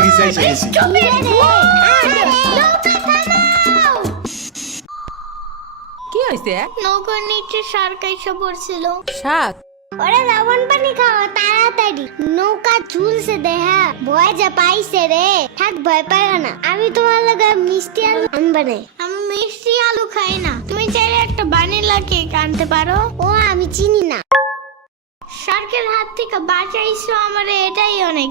এসে গেছি। কি হয়েছে? নৌকার নিচে শার্ক এসে পড়ছিল। শাক? ওরে লবণ পানি খাও তাড়াতাড়ি, নৌকা ঝুলছে দেখা ভয় যা পাইছে রে। থাক ভয় পাইও না, আমি তোমার লগে মিষ্টি আলু আনবা না। আমি মিষ্টি আলু খাই না, তুমি চাইলে একটা ভ্যানিলা কেক আনতে পারো। ও আমি চিনি না। শার্কের হাত থেকে বাঁচাইছো আমারে, এটাই অনেক।